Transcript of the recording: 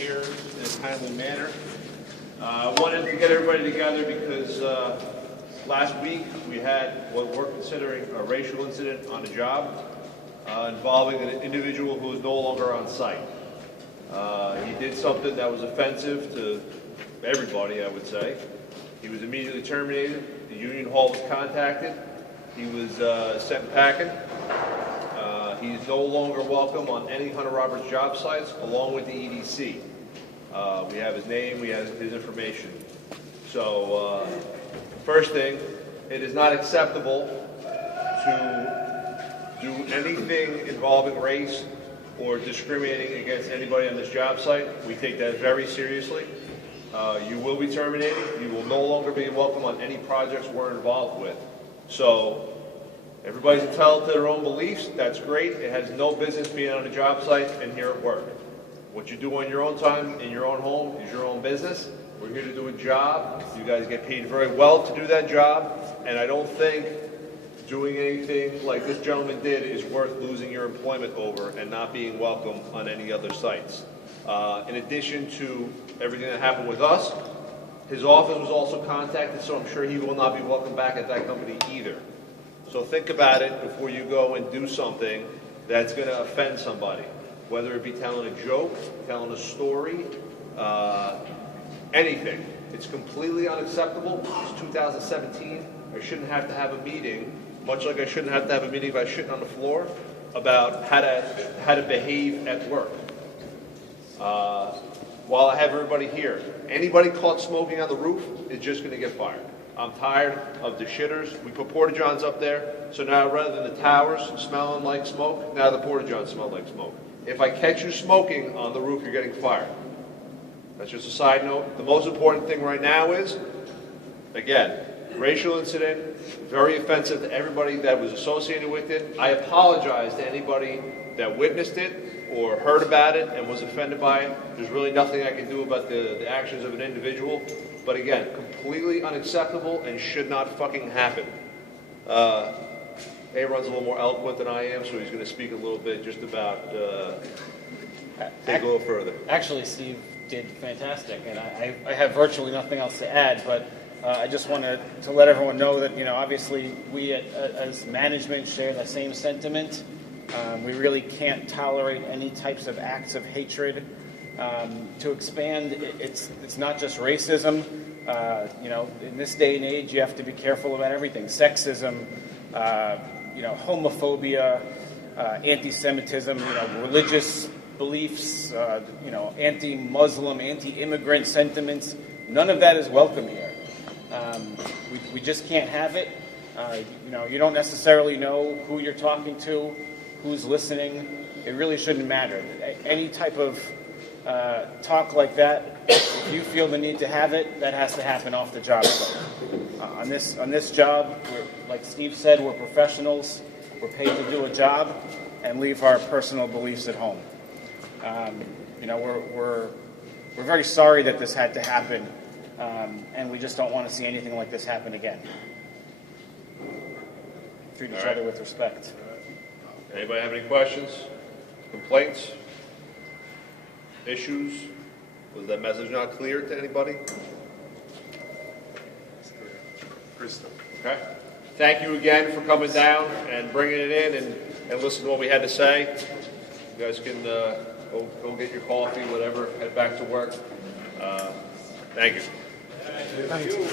here in a timely manner. I wanted to get everybody together because last week we had what we're considering a racial incident on the job involving an individual who is no longer on site. He did something that was offensive to everybody, I would say. He was immediately terminated. The union hall was contacted. He was sent packing. He's no longer welcome on any Hunter Roberts job sites, along with the EDC. We have his name, we have his information. So, first thing, it is not acceptable to do anything involving race or discriminating against anybody on this job site. We take that very seriously. You will be terminated. You will no longer be welcome on any projects we're involved with. So, everybody's entitled to their own beliefs. That's great. It has no business being on a job site and here at work. What you do on your own time in your own home is your own business. We're here to do a job. You guys get paid very well to do that job. And I don't think doing anything like this gentleman did is worth losing your employment over and not being welcome on any other sites. In addition to everything that happened with us, his office was also contacted, so I'm sure he will not be welcome back at that company either. So think about it before you go and do something that's going to offend somebody, whether it be telling a joke, telling a story, anything. It's completely unacceptable. It's 2017. I shouldn't have to have a meeting, much like I shouldn't have to have a meeting if I was shitting on the floor, about how to behave at work. While I have everybody here, anybody caught smoking on the roof is just going to get fired. I'm tired of the shitters. We put porta-johns up there, so now rather than the towers smelling like smoke, now the porta-johns smell like smoke. If I catch you smoking on the roof, you're getting fired. That's just a side note. The most important thing right now is, again, racial incident, very offensive to everybody that was associated with it. I apologize to anybody that witnessed it or heard about it and was offended by it. There's really nothing I can do about the actions of an individual. But again, completely unacceptable and should not fucking happen. Aaron's a little more eloquent than I am, so he's going to speak a little bit just about, take a little further. Actually, Steve did fantastic, and I have virtually nothing else to add, but I just wanted to let everyone know that, obviously we as management share the same sentiment. We really can't tolerate any types of acts of hatred. To expand, it's not just racism. In this day and age, you have to be careful about everything. Sexism, homophobia, anti-Semitism, religious beliefs, anti-Muslim, anti-immigrant sentiments. None of that is welcome here. We just can't have it. You don't necessarily know who you're talking to, who's listening. It really shouldn't matter. Any type of talk like that, if you feel the need to have it, that has to happen off the job site. On this job, like Steve said, we're professionals. We're paid to do a job and leave our personal beliefs at home. We're very sorry that this had to happen, and we just don't want to see anything like this happen again. Treat each other with respect. Anybody have any questions, complaints, issues? Was that message not clear to anybody? Crystal. Okay. Thank you again for coming down and bringing it in and listening to what we had to say. You guys can go get your coffee, whatever, head back to work. Thank you. Thank you.